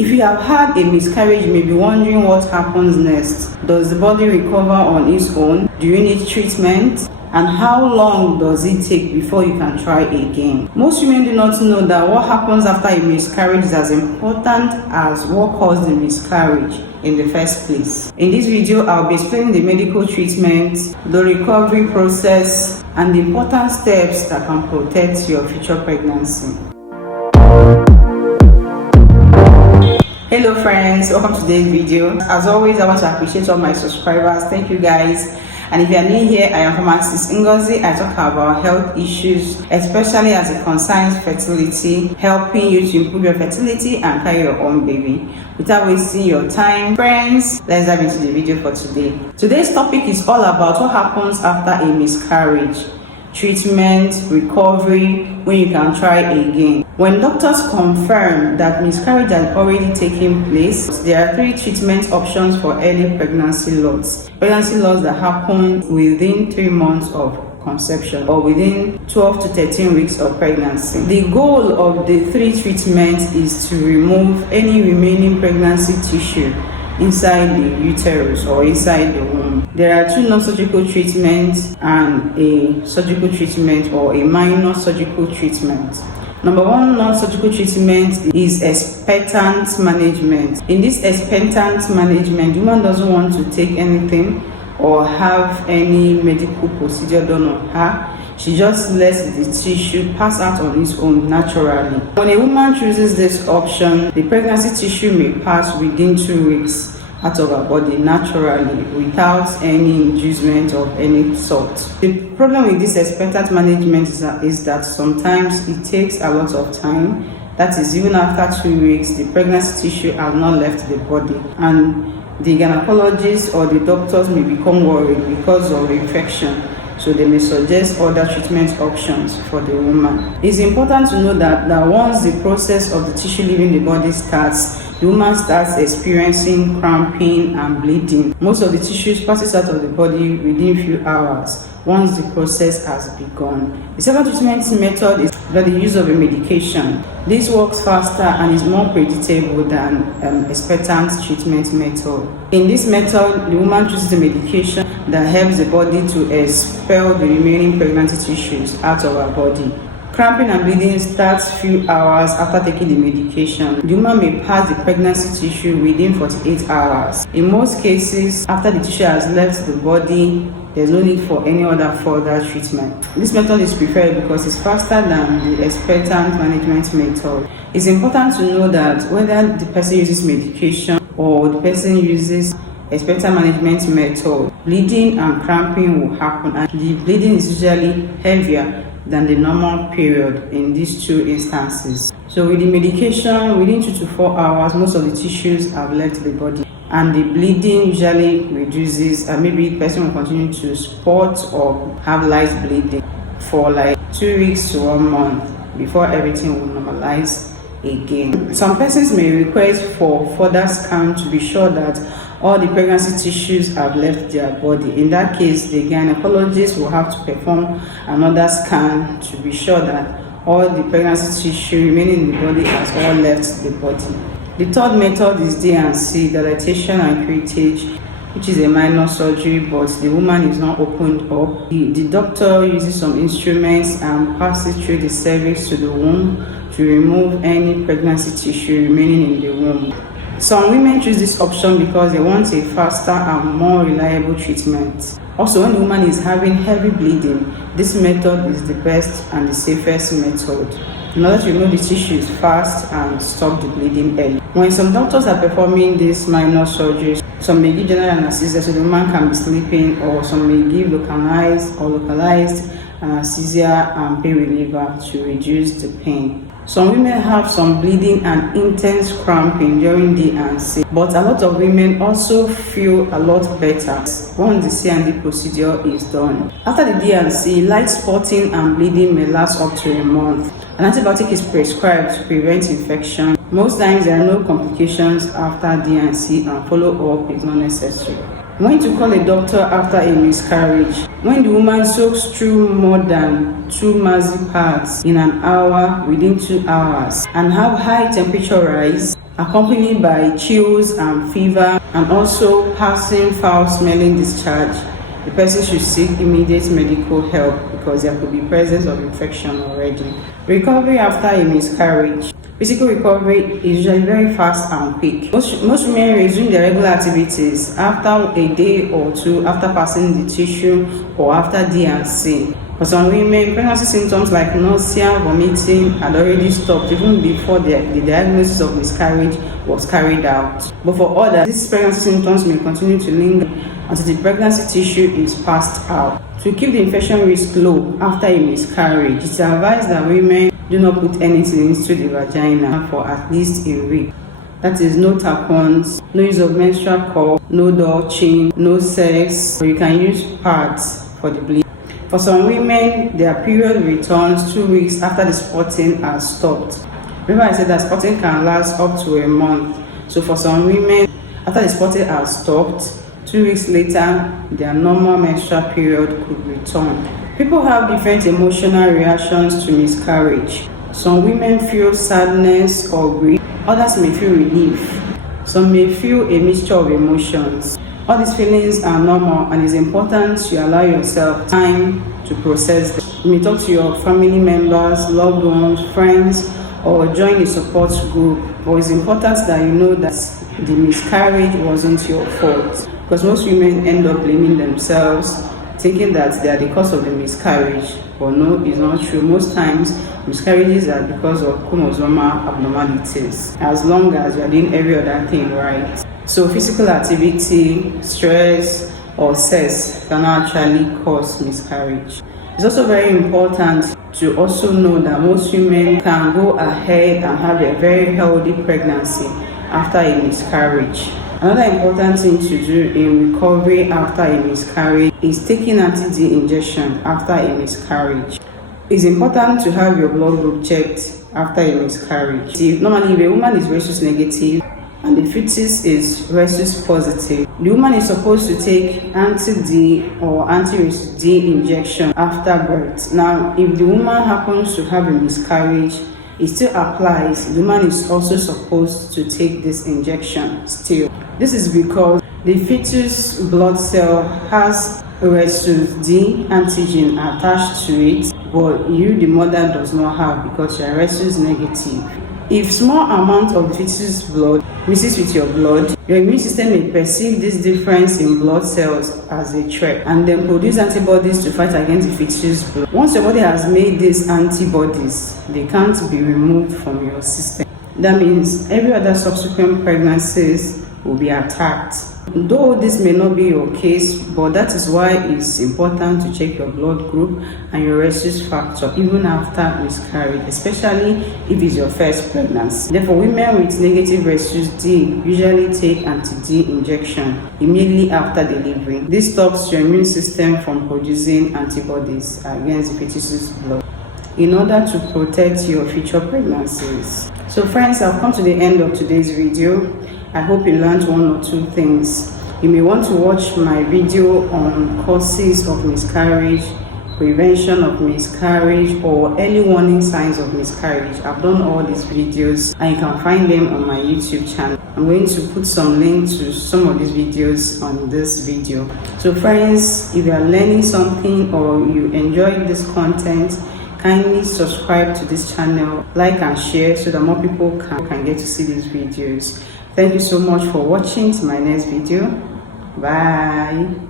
If you have had a miscarriage, you may be wondering what happens next. Does the body recover on its own? Do you need treatment? And how long does it take before you can try again? Most women do not know that what happens after a miscarriage is as important as what caused the miscarriage in the first place. In this video, I'll be explaining the medical treatment, the recovery process, and the important steps that can protect your future pregnancy. Hello friends, welcome to today's video. As always, I want to appreciate all my subscribers. Thank you guys. And if you are new here, I am pharmacist Ngozi. I talk about health issues, especially as it concerns fertility, helping you to improve your fertility and carry your own baby. Without wasting your time, friends, let's dive into the video for today. Today's topic is all about what happens after a miscarriage. Treatment, recovery, when you can try again. When doctors confirm that miscarriage has already taken place, there are 3 treatment options for early pregnancy loss. Pregnancy loss that happen within 3 months of conception or within 12 to 13 weeks of pregnancy. The goal of the 3 treatments is to remove any remaining pregnancy tissue inside the uterus or inside the womb. There are 2 non-surgical treatments and a surgical treatment or a minor surgical treatment. Number 1 non-surgical treatment is expectant management. In this expectant management, the woman doesn't want to take anything or have any medical procedure done on her. She just lets the tissue pass out on its own naturally. When a woman chooses this option, the pregnancy tissue may pass within 2 weeks out of her body naturally without any inducement of any sort. The problem with this expectant management is that sometimes it takes a lot of time. That is, even after 2 weeks, the pregnancy tissue has not left the body, and the gynecologist or the doctors may become worried because of infection. So they may suggest other treatment options for the woman. It's important to know that once the process of the tissue leaving the body starts, the woman starts experiencing cramping and bleeding. Most of the tissues passes out of the body within a few hours once the process has begun. The second treatment method is the use of a medication. This works faster and is more predictable than expectant treatment method. In this method, the woman chooses a medication that helps the body to expel the remaining pregnancy tissues out of her body. Cramping and bleeding starts few hours after taking the medication. The woman may pass the pregnancy tissue within 48 hours. In most cases, after the tissue has left the body, there's no need for any other further treatment. This method is preferred because it's faster than the expectant management method. It's important to know that whether the person uses medication or the person uses expectant management method, bleeding and cramping will happen, and the bleeding is usually heavier than the normal period in these 2 instances. So with the medication, within 2 to 4 hours, most of the tissues have left the body, and the bleeding usually reduces, and maybe the person will continue to spot or have light bleeding for like 2 weeks to 1 month before everything will normalize again. Some persons may request for further scan to be sure that all the pregnancy tissues have left their body. In that case, the gynecologist will have to perform another scan to be sure that all the pregnancy tissue remaining in the body has all left the body. The third method is D&C, dilatation and curettage, which is a minor surgery, but the woman is not opened up. The doctor uses some instruments and passes through the cervix to the womb to remove any pregnancy tissue remaining in the womb. Some women choose this option because they want a faster and more reliable treatment. Also, when the woman is having heavy bleeding, this method is the best and the safest method in order to remove the tissues fast and stop the bleeding early. When some doctors are performing this minor surgeries, some may give general anesthesia so the woman can be sleeping, or some may give localized anesthesia and pain reliever to reduce the pain. Some women have some bleeding and intense cramping during D&C, but a lot of women also feel a lot better once the C&D procedure is done. After the D&C, light spotting and bleeding may last up to a month. An antibiotic is prescribed to prevent infection. Most times there are no complications after D&C and follow-up is not necessary. When to call a doctor after a miscarriage? When the woman soaks through more than 2 massive pads in an hour within 2 hours and have high temperature rise accompanied by chills and fever, and also passing foul-smelling discharge, the person should seek immediate medical help because there could be presence of infection already. Recovery after a miscarriage. Physical recovery is usually very fast and quick. Most women resume their regular activities after a day or two after passing the tissue or after D&C. For some women, pregnancy symptoms like nausea, vomiting had already stopped even before the diagnosis of miscarriage was carried out. But for others, these pregnancy symptoms may continue to linger until the pregnancy tissue is passed out. To keep the infection risk low after a miscarriage, it's advised that women do not put anything into the vagina for at least a week. That is, no tampons, no use of menstrual cup, no dolching, no sex, or you can use pads for the bleeding. For some women, their period returns 2 weeks after the spotting has stopped. Remember I said that spotting can last up to a month. So for some women, after the spotting has stopped, 2 weeks later, their normal menstrual period could return. People have different emotional reactions to miscarriage. Some women feel sadness or grief, others may feel relief. Some may feel a mixture of emotions. All these feelings are normal, and it's important to allow yourself time to process them. You may talk to your family members, loved ones, friends, or join a support group. But it's important that you know that the miscarriage wasn't your fault, because most women end up blaming themselves, thinking that they are the cause of the miscarriage. But no, it's not true. Most times, miscarriages are because of chromosomal abnormalities, as long as you are doing every other thing right. So physical activity, stress, or sex can actually cause miscarriage. It's also very important to also know that most women can go ahead and have a very healthy pregnancy after a miscarriage. Another important thing to do in recovery after a miscarriage is taking anti-D injection after a miscarriage. It's important to have your blood group checked after a miscarriage. Normally, if a woman is rhesus negative and the fetus is rhesus positive, the woman is supposed to take anti-D or anti-rhesus D injection after birth. Now, if the woman happens to have a miscarriage, it still applies. The woman is also supposed to take this injection still. This is because the fetus blood cell has rhesus D antigen attached to it, but you, the mother, does not have because you are rhesus negative. If small amount of the fetus blood mixes with your blood, your immune system may perceive this difference in blood cells as a threat and then produce antibodies to fight against the fetus blood. Once your body has made these antibodies, they can't be removed from your system. That means every other subsequent pregnancies will be attacked. Though this may not be your case, but that is why it's important to check your blood group and your rhesus factor even after miscarriage, especially if it's your first pregnancy. Therefore, women with negative rhesus D usually take anti-D injection immediately after delivery. This stops your immune system from producing antibodies against the fetus's blood in order to protect your future pregnancies. So friends, I've come to the end of today's video. I hope you learned one or two things. You may want to watch my video on causes of miscarriage, prevention of miscarriage, or early warning signs of miscarriage. I've done all these videos and you can find them on my YouTube channel. I'm going to put some links to some of these videos on this video. So friends, if you are learning something or you enjoy this content, kindly subscribe to this channel, like and share so that more people can get to see these videos. Thank you so much for watching. To my next video. Bye.